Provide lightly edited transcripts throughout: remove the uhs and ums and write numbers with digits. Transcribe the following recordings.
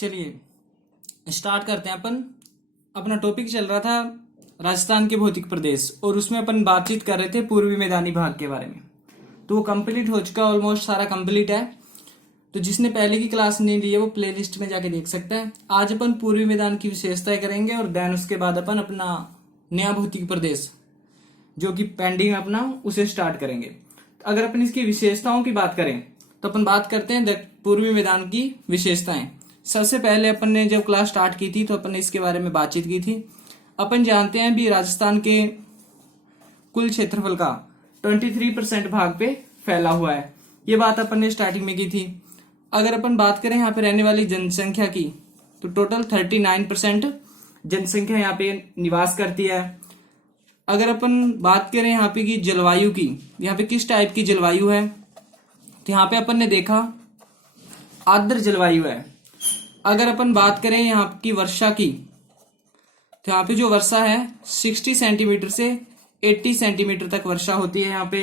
चलिए स्टार्ट करते हैं। अपन अपना टॉपिक चल रहा था राजस्थान के भौतिक प्रदेश, और उसमें अपन बातचीत कर रहे थे पूर्वी मैदानी भाग के बारे में। तो वो कंप्लीट हो चुका, ऑलमोस्ट सारा कंप्लीट है। तो जिसने पहले की क्लास नहीं ली है वो प्लेलिस्ट में जाके देख सकता है। आज अपन पूर्वी मैदान की विशेषताएं करेंगे, और देन उसके बाद अपन अपना नया भौतिक प्रदेश जो कि पेंडिंग अपना उसे स्टार्ट करेंगे। अगर अपन इसकी विशेषताओं की बात करें तो अपन बात करते हैं पूर्वी मैदान की विशेषताएं। सबसे पहले अपन ने जब क्लास स्टार्ट की थी तो अपन ने इसके बारे में बातचीत की थी। अपन जानते हैं भी राजस्थान के कुल क्षेत्रफल का 23% भाग पे फैला हुआ है। ये बात अपन ने स्टार्टिंग में की थी। अगर अपन बात करें यहाँ पे रहने वाली जनसंख्या की तो टोटल 39% जनसंख्या यहाँ पे निवास करती है। अगर अपन बात करें यहाँ पे की जलवायु की, यहाँ पे किस टाइप की जलवायु है, तो यहाँ पे अपन ने देखा आर्द्र जलवायु है। अगर अपन बात करें यहाँ की वर्षा की तो यहाँ पे जो वर्षा है 60 सेंटीमीटर से 80 सेंटीमीटर तक वर्षा होती है यहाँ पे।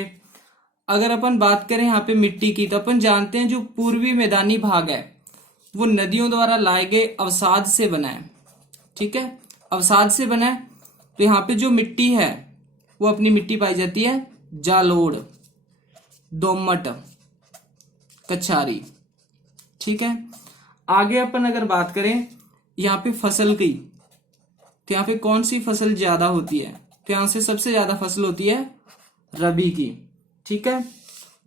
अगर अपन बात करें यहाँ पे मिट्टी की तो अपन जानते हैं जो पूर्वी मैदानी भाग है वो नदियों द्वारा लाए गए अवसाद से बना है। ठीक है, अवसाद से बना है। तो यहाँ पे जो मिट्टी है वो अपनी मिट्टी पाई जाती है जालोड़, दोमट, कछारी। ठीक है, आगे अपन अगर बात करें यहाँ पे फसल की तो यहाँ पे कौन सी फसल ज्यादा होती है, तो यहाँ से सबसे ज्यादा फसल होती है रबी की। ठीक है,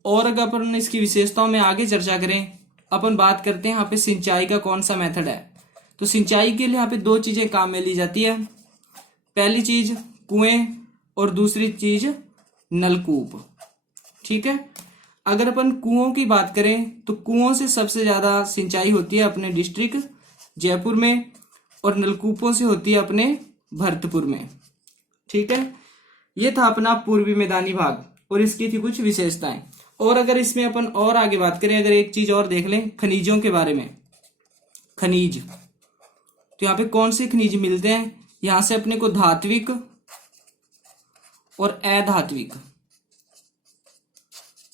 और अगर अपन इसकी विशेषताओं में आगे चर्चा करें, अपन बात करते हैं यहाँ पे सिंचाई का कौन सा मेथड है। तो सिंचाई के लिए यहाँ पे दो चीजें काम में ली जाती है। पहली चीज कुएं और दूसरी चीज नलकूप। ठीक है, अगर अपन कुओं की बात करें तो कुओं से सबसे ज्यादा सिंचाई होती है अपने डिस्ट्रिक्ट जयपुर में, और नलकूपों से होती है अपने भरतपुर में। ठीक है, ये था अपना पूर्वी मैदानी भाग और इसकी थी कुछ विशेषताएं। और अगर इसमें अपन और आगे बात करें, अगर एक चीज और देख लें खनिजों के बारे में, खनिज तो यहाँ पे कौन से खनिज मिलते हैं, यहां से अपने को धात्विक और अधात्विक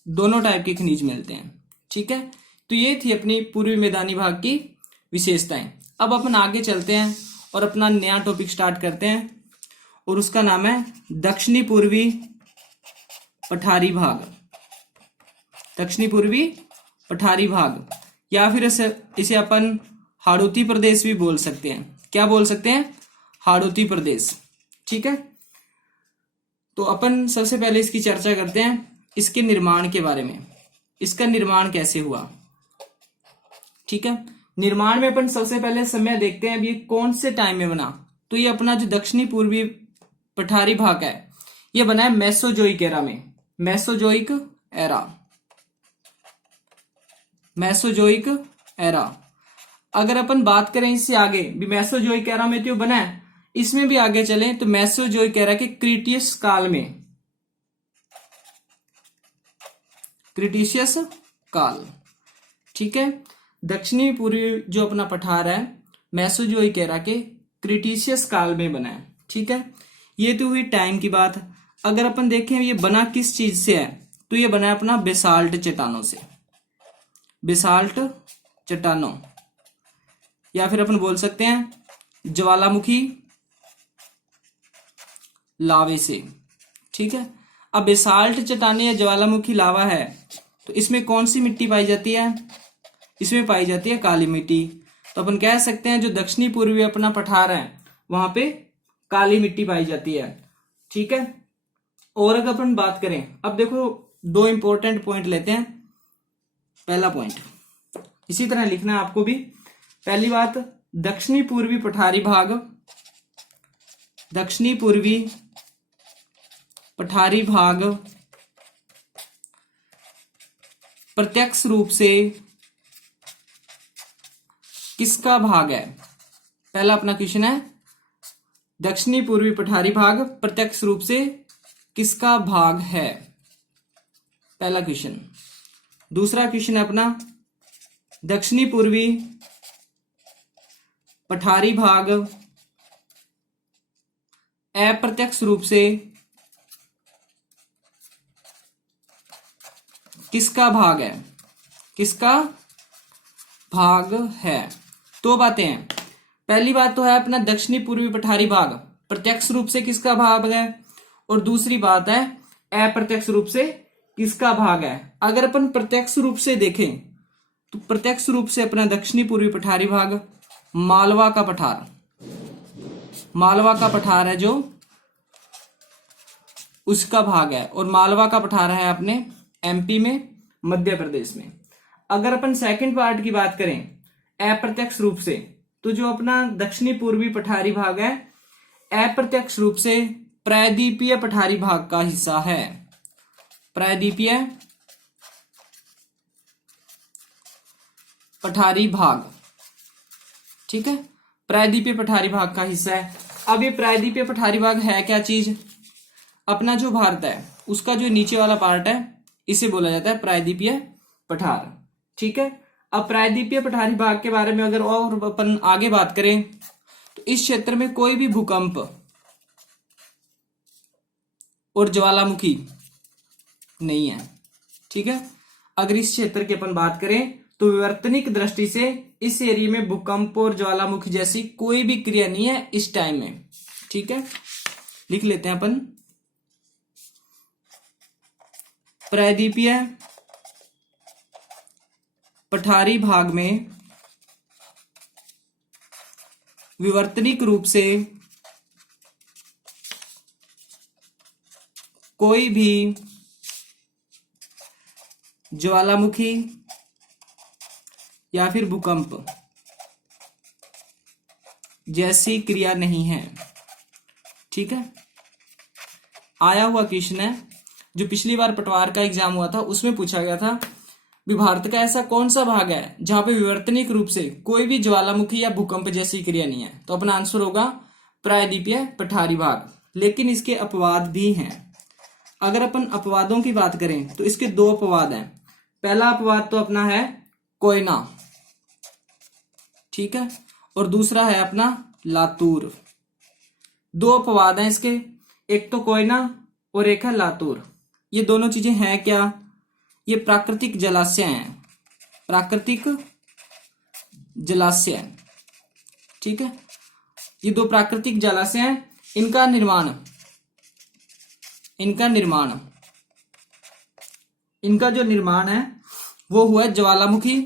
दोनों टाइप के खनिज मिलते हैं। ठीक है, तो ये थी अपनी पूर्वी मैदानी भाग की विशेषताएं। अब अपन आगे चलते हैं और अपना नया टॉपिक स्टार्ट करते हैं, और उसका नाम है दक्षिणी पूर्वी पठारी भाग। दक्षिणी पूर्वी पठारी भाग, या फिर इसे अपन हाड़ौती प्रदेश भी बोल सकते हैं। क्या बोल सकते हैं? हाड़ौती प्रदेश। ठीक है, तो अपन सबसे पहले इसकी चर्चा करते हैं इसके निर्माण के बारे में। इसका निर्माण कैसे हुआ? ठीक है, निर्माण में अपन सबसे पहले समय देखते हैं अभी कौन से टाइम में बना। तो ये अपना जो दक्षिणी पूर्वी पठारी भाग है ये बना है मेसोजोइक एरा में। Mesozoic era, Mesozoic era. अगर अपन बात करें इससे आगे भी मेसोजोइक एरा में तो बना है, इसमें भी आगे चले तो मेसोजोइक एरा के क्रीटियस काल में, क्रीटिशियस काल। ठीक है, दक्षिणी पूर्वी जो अपना पठार है मेसोजोइक एरा के क्रीटिशियस काल में बना है। ठीक है, ये तो हुई टाइम की बात। अगर अपन देखें ये बना किस चीज से है, तो ये बना है अपना बेसाल्ट चट्टानों से। बेसाल्ट चट्टानों, या फिर अपन बोल सकते हैं ज्वालामुखी लावे से। ठीक है, अब बेसाल्ट चट्टानें या ज्वालामुखी लावा है तो इसमें कौन सी मिट्टी पाई जाती है? इसमें पाई जाती है काली मिट्टी। तो अपन कह सकते हैं जो दक्षिणी पूर्वी अपना पठार है वहां पे काली मिट्टी पाई जाती है। ठीक है, और अगर अपन बात करें, अब देखो दो इंपॉर्टेंट पॉइंट लेते हैं। पहला पॉइंट इसी तरह लिखना है आपको भी। पहली बात, दक्षिणी पूर्वी पठारी भाग, दक्षिणी पूर्वी पठारी भाग प्रत्यक्ष रूप से किसका भाग है? पहला अपना क्वेश्चन है दक्षिणी पूर्वी पठारी भाग प्रत्यक्ष रूप से किसका भाग है? पहला क्वेश्चन। दूसरा क्वेश्चन है अपना दक्षिणी पूर्वी पठारी भाग अप्रत्यक्ष रूप से किसका भाग है? किसका भाग है? दो बातें हैं। पहली बात तो है अपना दक्षिणी पूर्वी पठारी भाग प्रत्यक्ष रूप से किसका भाग है, और दूसरी बात है अप्रत्यक्ष रूप से किसका भाग है। अगर अपन प्रत्यक्ष रूप से देखें तो प्रत्यक्ष रूप से अपना दक्षिणी पूर्वी पठारी भाग मालवा का पठार, मालवा का पठार है जो उसका भाग है, और मालवा का पठार है अपने एमपी में, मध्य प्रदेश में। अगर अपन सेकंड पार्ट की बात करें अप्रत्यक्ष रूप से, तो जो अपना दक्षिणी पूर्वी पठारी भाग है अप्रत्यक्ष रूप से प्रायद्वीपीय पठारी भाग का हिस्सा है। प्रायद्वीपीय पठारी भाग, ठीक है, प्रायद्वीपीय पठारी भाग का हिस्सा है। अब ये प्रायद्वीपीय पठारी भाग है क्या चीज, अपना जो भारत है उसका जो नीचे वाला पार्ट है इसे बोला जाता है प्रायद्वीपीय पठार, ठीक है। अब प्रायद्वीपीय पठारी भाग के बारे में अगर और अपन आगे बात करें तो इस क्षेत्र में कोई भी भूकंप और ज्वालामुखी नहीं है, ठीक है। अगर इस क्षेत्र की अपन बात करें तो विवर्तनिक दृष्टि से इस एरिया में भूकंप और ज्वालामुखी जैसी कोई भी क्रिया नहीं है इस टाइम में, ठीक है। लिख लेते हैं अपन प्रायद्वीपीय पठारी भाग में विवर्तनिक रूप से कोई भी ज्वालामुखी या फिर भूकंप जैसी क्रिया नहीं है, ठीक है। आया हुआ क्वेश्चन है जो पिछली बार पटवार का एग्जाम हुआ था उसमें पूछा गया था, भारत का ऐसा कौन सा भाग है जहां पे विवर्तनिक रूप से कोई भी ज्वालामुखी या भूकंप जैसी क्रिया नहीं है। तो अपना आंसर होगा प्रायद्वीपीय पठारी भाग। लेकिन इसके अपवाद भी हैं। अगर अपन अपवादों की बात करें तो इसके दो अपवाद हैं। पहला अपवाद तो अपना है कोयना, ठीक है, और दूसरा है अपना लातूर। दो अपवाद हैं इसके, एक तो कोयना और एक है लातूर। ये दोनों चीजें हैं क्या, ये प्राकृतिक जलाशय हैं, प्राकृतिक जलाशय, ठीक है। ये दो प्राकृतिक जलाशय हैं, इनका निर्माण इनका जो निर्माण है वो हुआ है ज्वालामुखी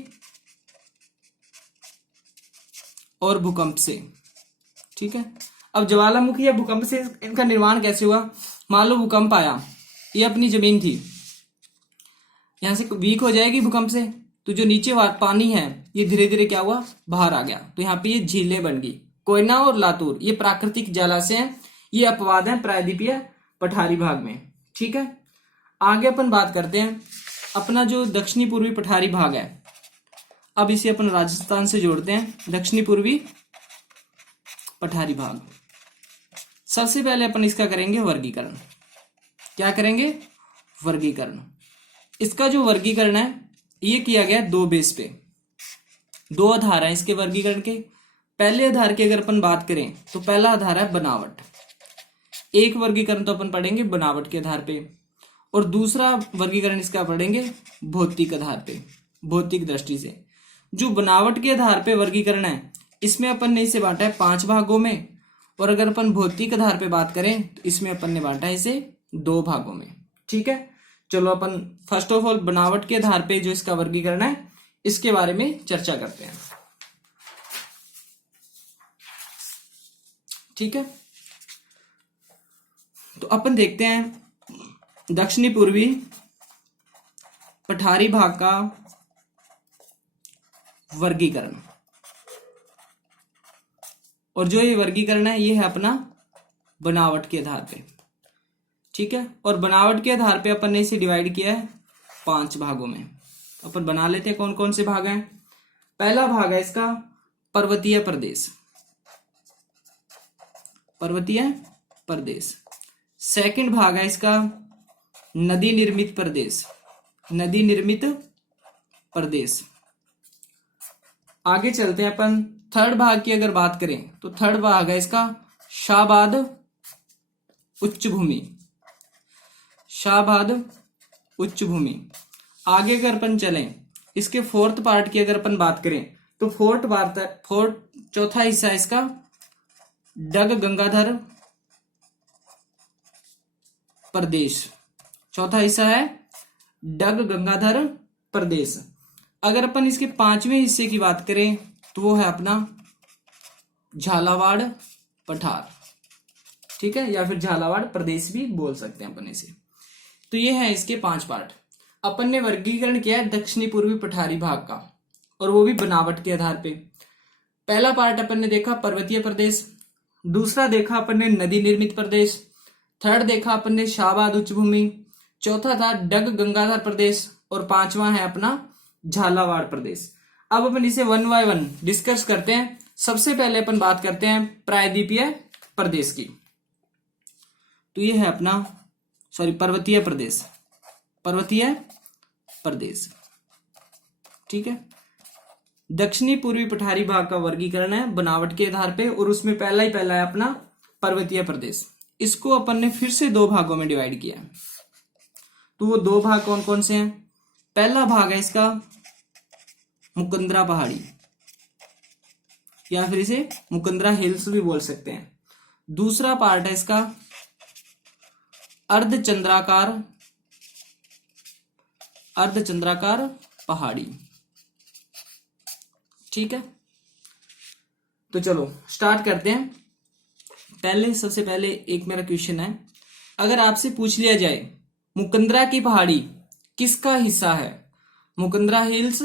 और भूकंप से, ठीक है। अब ज्वालामुखी या भूकंप से इनका निर्माण कैसे हुआ, मान लो भूकंप आया, ये अपनी जमीन थी, यहां से वीक हो जाएगी भूकंप से, तो जो नीचे पानी है ये धीरे धीरे क्या हुआ, बाहर आ गया, तो यहाँ पे ये झीलें बन गई। कोयना और लातूर ये प्राकृतिक जलाशय हैं, ये अपवाद हैं प्रायद्वीपीय पठारी भाग में, ठीक है। आगे अपन बात करते हैं अपना जो दक्षिणी पूर्वी पठारी भाग है। अब इसे अपन राजस्थान से जोड़ते हैं, दक्षिणी पूर्वी पठारी भाग। सबसे पहले अपन इसका करेंगे वर्गीकरण। क्या करेंगे, वर्गीकरण। इसका जो वर्गीकरण है ये किया गया दो बेस पे, दो आधार है इसके वर्गीकरण के। पहले आधार की अगर अपन बात करें तो पहला आधार है बनावट। एक वर्गीकरण तो अपन पढ़ेंगे बनावट के आधार पे, और दूसरा वर्गीकरण इसका पढ़ेंगे भौतिक आधार पे, भौतिक दृष्टि से। जो बनावट के आधार पे वर्गीकरण है इसमें अपन ने इसे बांटा है 5 भागों में, और अगर अपन भौतिक आधार पे बात करें तो इसमें अपन ने बांटा है इसे 2 भागों में, ठीक है। चलो अपन फर्स्ट ऑफ ऑल बनावट के आधार पे जो इसका वर्गीकरण है इसके बारे में चर्चा करते हैं, ठीक है। तो अपन देखते हैं दक्षिणी पूर्वी पठारी भाग का वर्गीकरण, और जो ये वर्गीकरण है ये है अपना बनावट के आधार पे, ठीक है। और बनावट के आधार पे अपन ने इसे डिवाइड किया है 5 भागों में। अपन बना लेते हैं कौन कौन से भाग हैं। पहला भाग है इसका पर्वतीय प्रदेश, पर्वतीय प्रदेश। सेकंड भाग है इसका नदी निर्मित प्रदेश, नदी निर्मित प्रदेश। आगे चलते हैं अपन थर्ड भाग की अगर बात करें तो थर्ड भाग है इसका शाहबाद उच्च भूमि, शाहबाद उच्च भूमि। आगे अगर अपन चलें इसके फोर्थ पार्ट की अगर अपन बात करें तो फोर्थ चौथा हिस्सा है इसका डग गंगाधर प्रदेश। चौथा हिस्सा है डग गंगाधर प्रदेश। अगर अपन इसके पांचवें हिस्से की बात करें तो वो है अपना झालावाड़ पठार, ठीक है, या फिर झालावाड़ प्रदेश भी बोल सकते हैं अपन इसे। तो ये है इसके 5 पार्ट। अपन ने वर्गीकरण किया है दक्षिणी पूर्वी पठारी भाग का, और वो भी बनावट के आधार पे। पहला पार्ट अपन ने देखा पर्वतीय प्रदेश, दूसरा देखा अपन ने नदी निर्मित प्रदेश, थर्ड देखा अपन ने शाहबाद उच्च भूमि, चौथा था डग गंगाधर प्रदेश, और पांचवा है अपना झालावाड़ प्रदेश। अब अपन इसे 1 बाय 1 डिस्कस करते हैं। सबसे पहले अपन बात करते हैं प्रायद्वीपीय प्रदेश की। तो ये है अपना पर्वतीय प्रदेश, पर्वतीय प्रदेश, ठीक है। दक्षिणी पूर्वी पठारी भाग का वर्गीकरण है बनावट के आधार पे, और उसमें पहला है अपना पर्वतीय प्रदेश। इसको अपन ने फिर से 2 भागों में डिवाइड किया है। तो वो 2 भाग कौन कौन से हैं? पहला भाग है इसका मुकंदरा पहाड़ी, या फिर इसे मुकंदरा हिल्स भी बोल सकते हैं। दूसरा पार्ट है इसका अर्धचंद्राकार पहाड़ी, ठीक है। तो चलो स्टार्ट करते हैं। सबसे पहले एक मेरा क्वेश्चन है, अगर आपसे पूछ लिया जाए मुकंदरा की पहाड़ी किसका हिस्सा है, मुकंदरा हिल्स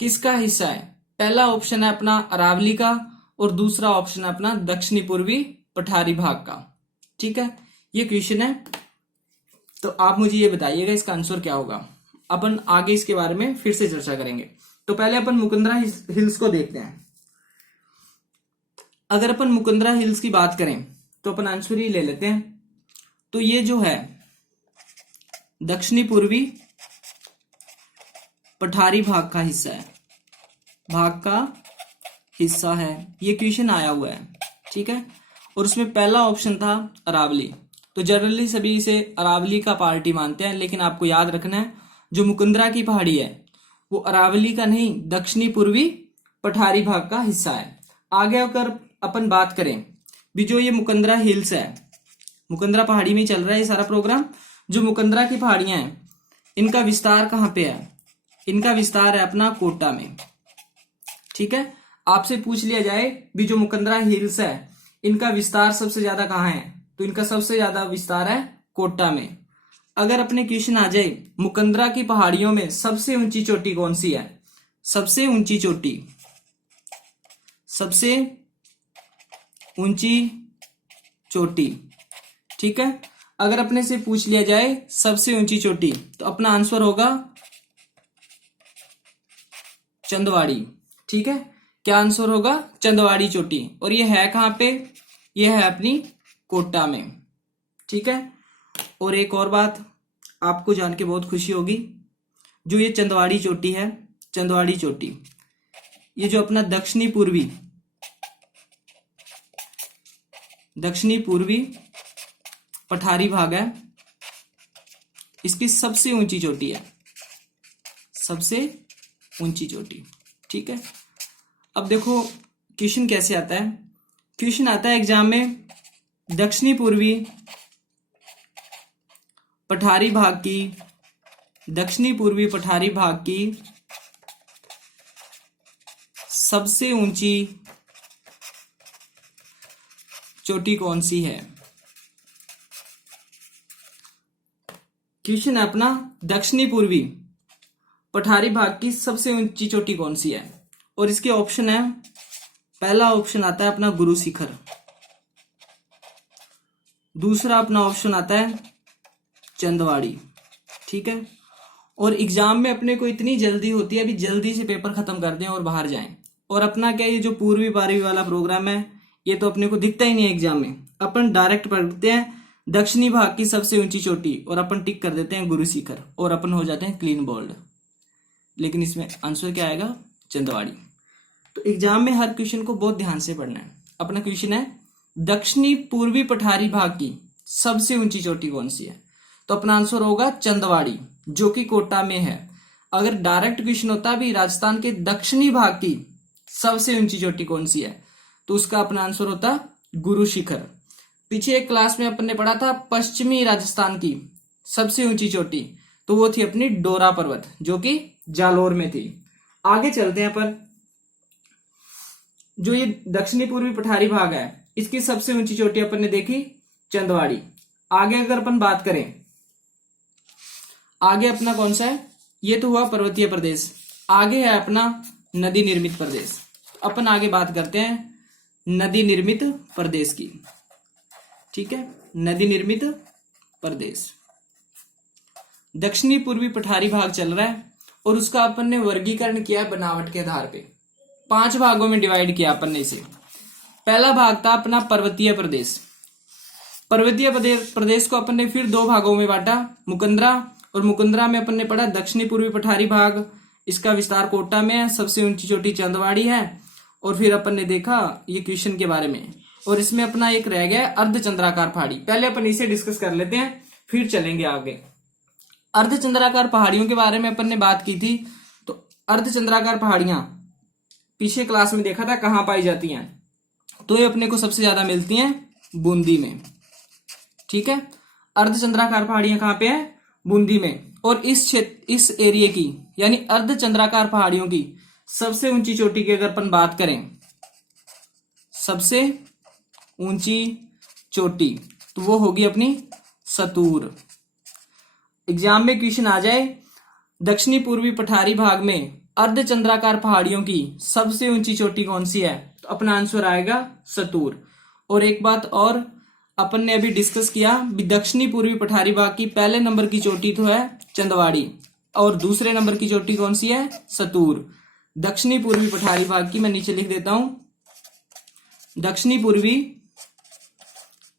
किसका हिस्सा है? पहला ऑप्शन है अपना अरावली का, और दूसरा ऑप्शन है अपना दक्षिणी पूर्वी पठारी भाग का, ठीक है। ये क्वेश्चन है, तो आप मुझे ये बताइएगा इसका आंसर क्या होगा। अपन आगे इसके बारे में फिर से चर्चा करेंगे। तो पहले अपन मुकंदरा हिल्स को देखते हैं। अगर अपन मुकंदरा हिल्स की बात करें तो अपन आंसर ही ले लेते हैं। तो ये जो है दक्षिणी पूर्वी पठारी भाग का हिस्सा है, ये क्वेश्चन आया हुआ है, ठीक है। और उसमें पहला ऑप्शन था अरावली। तो जनरली सभी इसे अरावली का पार्ट ही मानते हैं, लेकिन आपको याद रखना है जो मुकंदरा की पहाड़ी है वो अरावली का नहीं, दक्षिणी पूर्वी पठारी भाग का हिस्सा है। आगे अगर अपन बात करें भी जो ये मुकंदरा हिल्स है, मुकंदरा पहाड़ी में चल रहा है ये सारा प्रोग्राम। जो मुकंदरा की पहाड़ियां हैं इनका विस्तार कहाँ पे है? इनका विस्तार है अपना कोटा में, ठीक है। आपसे पूछ लिया जाए भी जो मुकंदरा हिल्स है इनका विस्तार सबसे ज्यादा कहाँ है, तो इनका सबसे ज्यादा विस्तार है कोटा में। अगर अपने क्वेश्चन आ जाए मुकंदरा की पहाड़ियों में सबसे ऊंची चोटी कौन सी है, सबसे ऊंची चोटी, ठीक है। अगर अपने से पूछ लिया जाए सबसे ऊंची चोटी तो अपना आंसर होगा चंदवाड़ी, ठीक है। क्या आंसर होगा? चंदवाड़ी चोटी। और ये है कहाँ पे? ये है अपनी कोटा में, ठीक है। और एक और बात आपको जान के बहुत खुशी होगी, जो ये चंदवाड़ी चोटी है, चंदवाड़ी चोटी ये जो अपना दक्षिणी पूर्वी पठारी भाग है इसकी सबसे ऊंची चोटी है, सबसे ऊंची चोटी, ठीक है। अब देखो क्वेश्चन कैसे आता है। क्वेश्चन आता है एग्जाम में दक्षिणी पूर्वी पठारी भाग की सबसे ऊंची चोटी कौन सी है? क्वेश्चन है अपना दक्षिणी पूर्वी पठारी भाग की सबसे ऊंची चोटी कौन सी है, और इसके ऑप्शन है, पहला ऑप्शन आता है अपना गुरु शिखर, दूसरा अपना ऑप्शन आता है चंदवाड़ी, ठीक है। और एग्जाम में अपने को इतनी जल्दी होती है, अभी जल्दी से पेपर खत्म कर दें और बाहर जाएं। और अपना क्या ये जो पूर्वी पारवी वाला प्रोग्राम है ये तो अपने को दिखता ही नहीं है एग्जाम में। अपन डायरेक्ट पढ़ते हैं दक्षिणी भाग की सबसे ऊंची चोटी और अपन टिक कर देते हैं गुरु शिखर, और अपन हो जाते हैं क्लीन बोल्ड। लेकिन इसमें आंसर क्या आएगा? चंदवाड़ी। तो एग्जाम में हर क्वेश्चन को बहुत ध्यान से पढ़ना है। अपना क्वेश्चन है दक्षिणी पूर्वी पठारी भाग की सबसे ऊंची चोटी कौन सी है, तो अपना आंसर होगा चंदवाड़ी, जो कि कोटा में है। अगर डायरेक्ट क्वेश्चन होता भी राजस्थान के दक्षिणी भाग की सबसे ऊंची चोटी कौन सी है? तो उसका अपना आंसर होता गुरु शिखर। पीछे एक क्लास में अपन ने पढ़ा था पश्चिमी राजस्थान की सबसे ऊंची चोटी, तो वो थी अपनी डोरा पर्वत जो कि जालोर में थी। आगे चलते हैं अपन। जो ये दक्षिणी पूर्वी पठारी भाग है इसकी सबसे ऊंची चोटी अपन ने देखी चंदवाड़ी। आगे अगर अपन बात करें, आगे अपना कौन सा है? ये तो हुआ पर्वतीय प्रदेश। आगे है अपना नदी निर्मित प्रदेश। अपन आगे बात करते हैं नदी निर्मित प्रदेश की। ठीक है, नदी निर्मित प्रदेश दक्षिणी पूर्वी पठारी भाग चल रहा है और उसका अपन ने वर्गीकरण किया है बनावट के आधार पे। 5 भागों में डिवाइड किया अपन ने इसे। पहला भाग था अपना पर्वतीय प्रदेश। पर्वतीय प्रदेश को अपन ने फिर 2 भागों में बांटा, मुकंदरा, और मुकंदरा में अपन ने पढ़ा दक्षिणी पूर्वी पठारी भाग, इसका विस्तार कोटा में है, सबसे ऊंची चोटी चंदवाड़ी है। और फिर अपन ने देखा ये क्वेश्चन के बारे में, और इसमें अपना एक रह गया अर्धचंद्राकार पहाड़ी। पहले अपन इसे डिस्कस कर लेते हैं फिर चलेंगे आगे। अर्धचंद्राकार पहाड़ियों के बारे में अपन ने बात की थी। तो अर्धचंद्राकार पहाड़ियां पिछले क्लास में देखा था कहां पाई जाती हैं, तो ये अपने को सबसे ज्यादा मिलती हैं बूंदी में। ठीक है, अर्धचंद्राकार पहाड़ियां कहां पे है? बूंदी में। और इस क्षेत्र, इस एरिया की यानी अर्धचंद्राकार पहाड़ियों की सबसे ऊंची चोटी की अगर अपन बात करें, सबसे ऊंची चोटी, तो वो होगी अपनी सतूर। एग्जाम में क्वेश्चन आ जाए दक्षिणी पूर्वी पठारी भाग में अर्धचंद्राकार पहाड़ियों की सबसे ऊंची चोटी कौन सी है, तो अपना आंसर आएगा सतूर। और एक बात और अपन ने अभी डिस्कस किया, दक्षिणी पूर्वी पठारी भाग की पहले नंबर की चोटी तो है चंदवाड़ी और दूसरे नंबर की चोटी कौन सी है? सतूर। दक्षिणी पूर्वी पठारी भाग की मैं नीचे लिख देता हूं, दक्षिणी पूर्वी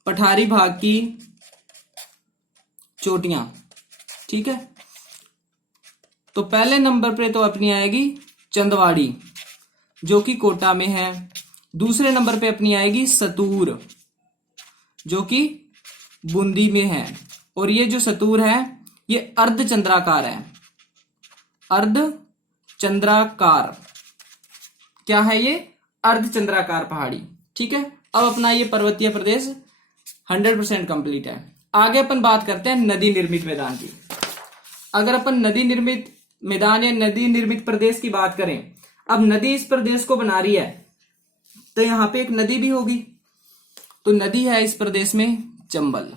पठारी भाग की चोटियां। ठीक है, तो पहले नंबर पे तो अपनी आएगी चंदवाड़ी जो कि कोटा में है। दूसरे नंबर पे अपनी आएगी सतूर जो कि बूंदी में है। और ये जो सतूर है ये अर्धचंद्राकार है। अर्धचंद्राकार क्या है? ये अर्धचंद्राकार पहाड़ी। ठीक है, अब अपना ये पर्वतीय प्रदेश 100% कंप्लीट है। आगे अपन बात करते हैं नदी निर्मित मैदान की। अगर अपन नदी निर्मित मैदान या नदी निर्मित प्रदेश की बात करें, अब नदी इस प्रदेश को बना रही है तो यहां पे एक नदी भी होगी। तो नदी है इस प्रदेश में चंबल।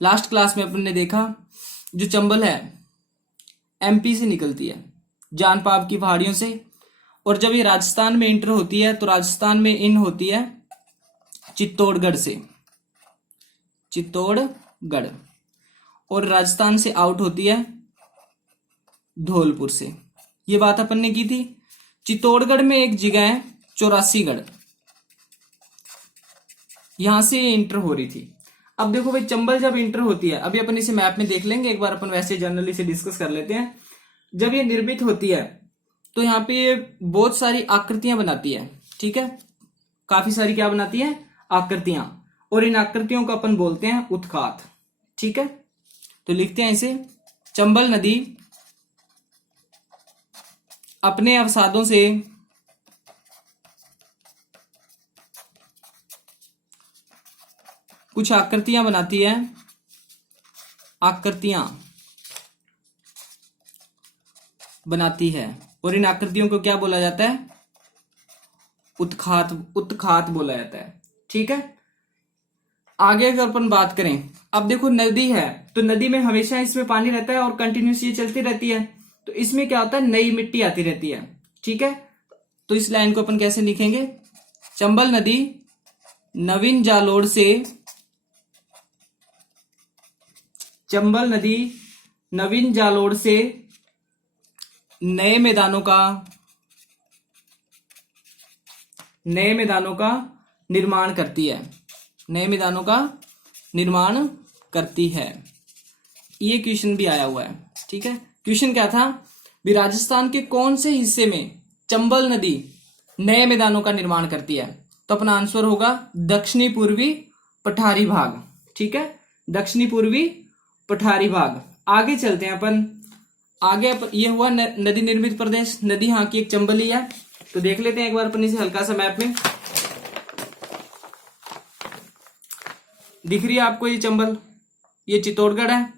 लास्ट क्लास में अपन ने देखा जो चंबल है एमपी से निकलती है, जानपाब की पहाड़ियों से, और जब ये राजस्थान में इंटर होती है तो राजस्थान में इन होती है चित्तौड़गढ़ से, चित्तौड़गढ़, और राजस्थान से आउट होती है धौलपुर से। ये बात अपन ने की थी। चित्तौड़गढ़ में एक जगह है 84गढ़, यहां से इंटर हो रही थी। अब देखो भाई चंबल जब इंटर होती है, अभी अपन इसे मैप में देख लेंगे एक बार, अपन वैसे जनरली से डिस्कस कर लेते हैं। जब ये निर्मित होती है तो यहाँ पे ये बहुत सारी आकृतियां बनाती है। ठीक है, काफी सारी क्या बनाती है? आकृतियां, और इन आकृतियों को अपन बोलते हैं उत्खात। ठीक है, तो लिखते हैं इसे, चंबल नदी अपने अवसादों से कुछ आकृतियां बनाती है, आकृतियां बनाती है, और इन आकृतियों को क्या बोला जाता है? उत्खात, उत्खात बोला जाता है। ठीक है, आगे अगर अपन बात करें, अब देखो नदी है तो नदी में हमेशा इसमें पानी रहता है और कंटिन्यूस ये चलती रहती है, तो इसमें क्या होता है? नई मिट्टी आती रहती है। ठीक है, तो इस लाइन को अपन कैसे लिखेंगे? चंबल नदी नवीन जालोड़ से, चंबल नदी नवीन जालोड़ से नए मैदानों का निर्माण करती है, नए मैदानों का निर्माण करती है। ये क्वेश्चन भी आया हुआ है। ठीक है, क्वेश्चन क्या था? भी राजस्थान के कौन से हिस्से में चंबल नदी नए मैदानों का निर्माण करती है? तो अपना आंसर होगा दक्षिणी पूर्वी पठारी भाग। ठीक है, दक्षिणी पूर्वी पठारी भाग। आगे चलते हैं अपन। आगे ये हुआ नदी निर्मित प्रदेश, नदी यहाँ की एक चंबल ही है। तो देख लेते हैं एक बार अपन इसे हल्का सा मैप में। दिख रही है आपको ये चंबल, ये चित्तौड़गढ़ है,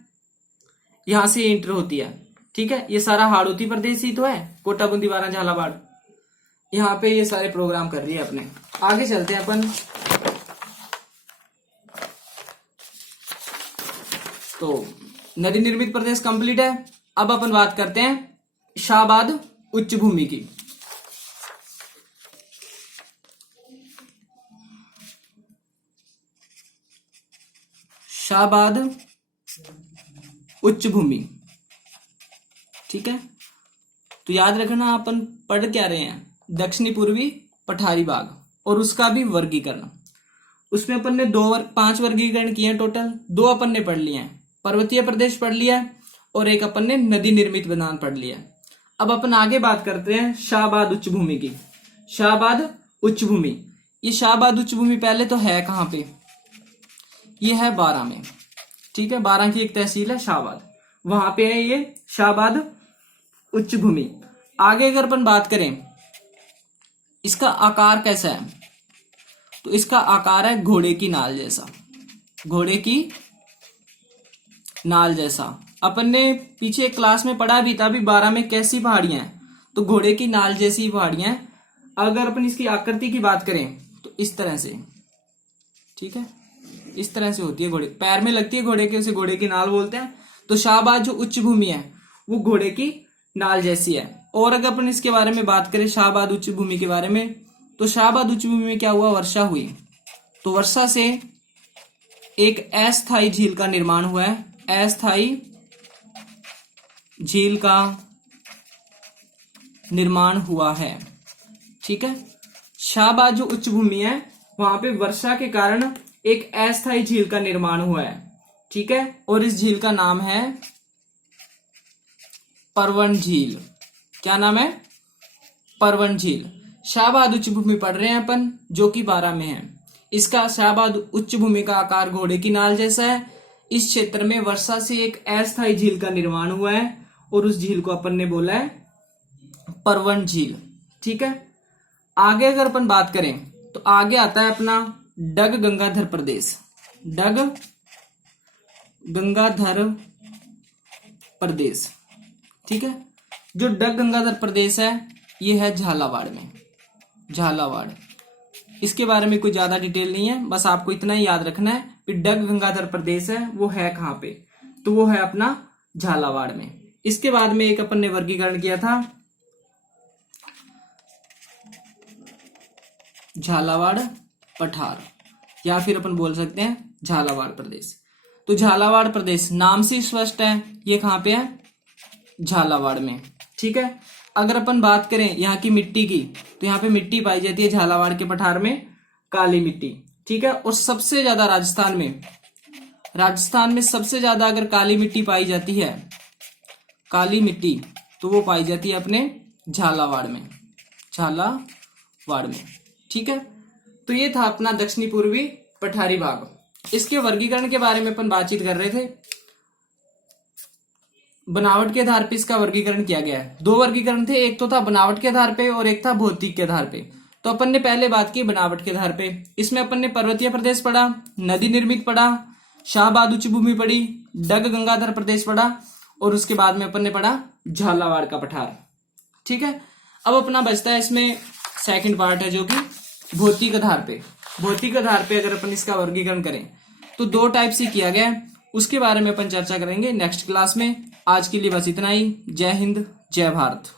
यहां से एंटर होती है, ठीक है। ये सारा हाड़ौती प्रदेश ही तो है, कोटा बूंदी बारां झालावाड़, यहाँ पे ये सारे प्रोग्राम कर रही है अपने। आगे चलते हैं अपन। तो नदी निर्मित प्रदेश कंप्लीट है। अब अपन बात करते हैं शाहबाद उच्च भूमि की। शाहबाद उच्च भूमि, ठीक है। तो याद रखना अपन पढ़ क्या रहे हैं, दक्षिणी पूर्वी पठारी भाग और उसका भी वर्गीकरण। उसमें अपन ने 5 वर्गीकरण किए हैं टोटल। 2 अपन ने पढ़ लिए हैं, पर्वतीय प्रदेश पढ़ लिया और एक अपन ने नदी निर्मित मैदान पढ़ लिया। अब अपन आगे बात करते हैं शाहबाद उच्च भूमि की। शाहबाद उच्च भूमि, ये शाहबाद उच्च भूमि पहले तो है कहां पे, ये है बारां में, ठीक है। बारां की एक तहसील है शाहबाद, वहां पे है ये शाहबाद उच्च भूमि। आगे अगर अपन बात करें इसका आकार कैसा है, तो इसका आकार है घोड़े की नाल जैसा, घोड़े की नाल जैसा। अपन ने पीछे एक क्लास में पढ़ा भी था, अभी 12 में कैसी पहाड़ियां हैं, तो घोड़े की नाल जैसी पहाड़ियां हैं। अगर अपन इसकी आकृति की बात करें तो इस तरह से, ठीक है, इस तरह से होती है, घोड़े पैर में लगती है घोड़े के, उसे घोड़े की नाल बोलते हैं। तो शाहबाद जो उच्च भूमि है वो घोड़े की नाल जैसी है। और अगर अपन इसके बारे में बात करें शाहबाद उच्च भूमि के बारे में, तो शाहबाद उच्च भूमि में क्या हुआ, वर्षा हुई, तो वर्षा से एक अस्थायी झील का निर्माण हुआ है, अस्थायी झील का निर्माण हुआ है, ठीक है। शाहबाद जो उच्च भूमि है वहां पे वर्षा के कारण एक अस्थायी झील का निर्माण हुआ है, ठीक है। और इस झील का नाम है परवन झील। क्या नाम है, परवन झील। शाहबाद उच्च भूमि पढ़ रहे हैं अपन, जो कि 12 में है। इसका शाहबाद उच्च भूमि का आकार घोड़े की नाल जैसा है। इस क्षेत्र में वर्षा से एक अस्थायी झील का निर्माण हुआ है और उस झील को अपन ने बोला है परवन झील, ठीक है। आगे अगर अपन बात करें तो आगे आता है अपना डग गंगाधर प्रदेश। डग गंगाधर प्रदेश, ठीक है। जो डग गंगाधर प्रदेश है ये है झालावाड़ में, झालावाड़। इसके बारे में कोई ज्यादा डिटेल नहीं है, बस आपको इतना ही याद रखना है कि डग गंगाधर प्रदेश है वो है कहां पे, तो वो है अपना झालावाड़ में। इसके बाद में एक अपन ने वर्गीकरण किया था झालावाड़ पठार, या फिर अपन बोल सकते हैं झालावाड़ प्रदेश। तो झालावाड़ प्रदेश नाम से स्पष्ट है ये कहां पे है, झालावाड़ में, ठीक है। अगर अपन बात करें यहाँ की मिट्टी की, तो यहाँ पे मिट्टी पाई जाती है झालावाड़ के पठार में, काली मिट्टी, ठीक है। और सबसे ज्यादा राजस्थान में सबसे ज्यादा अगर काली मिट्टी पाई जाती है, काली मिट्टी, तो वो पाई जाती है अपने झालावाड़ में, झालावाड़ में, ठीक है। तो ये था अपना दक्षिणी पूर्वी पठारी भाग। इसके वर्गीकरण के बारे में अपन बातचीत कर रहे थे। बनावट के आधार पे इसका वर्गीकरण किया गया है। 2 वर्गीकरण थे, एक तो था बनावट के आधार पे और एक था भौतिक के आधार पे। तो अपन ने पहले बात की बनावट के आधार पे। इसमें अपन ने पर्वतीय प्रदेश पढ़ा, नदी निर्मित पढ़ा, शाहबाद उच्च भूमि पढ़ी, डग गंगाधर प्रदेश पढ़ा और उसके बाद में अपन ने पढ़ा झालावाड़ का पठार, ठीक है। अब अपना बचता है इसमें सेकंड पार्ट है जो कि भौतिक आधार पे। भौतिक आधार पे अगर अपन इसका वर्गीकरण करें तो 2 टाइप से किया गया है, उसके बारे में अपन चर्चा करेंगे नेक्स्ट क्लास में। आज के लिए बस इतना ही। जय हिंद, जय भारत।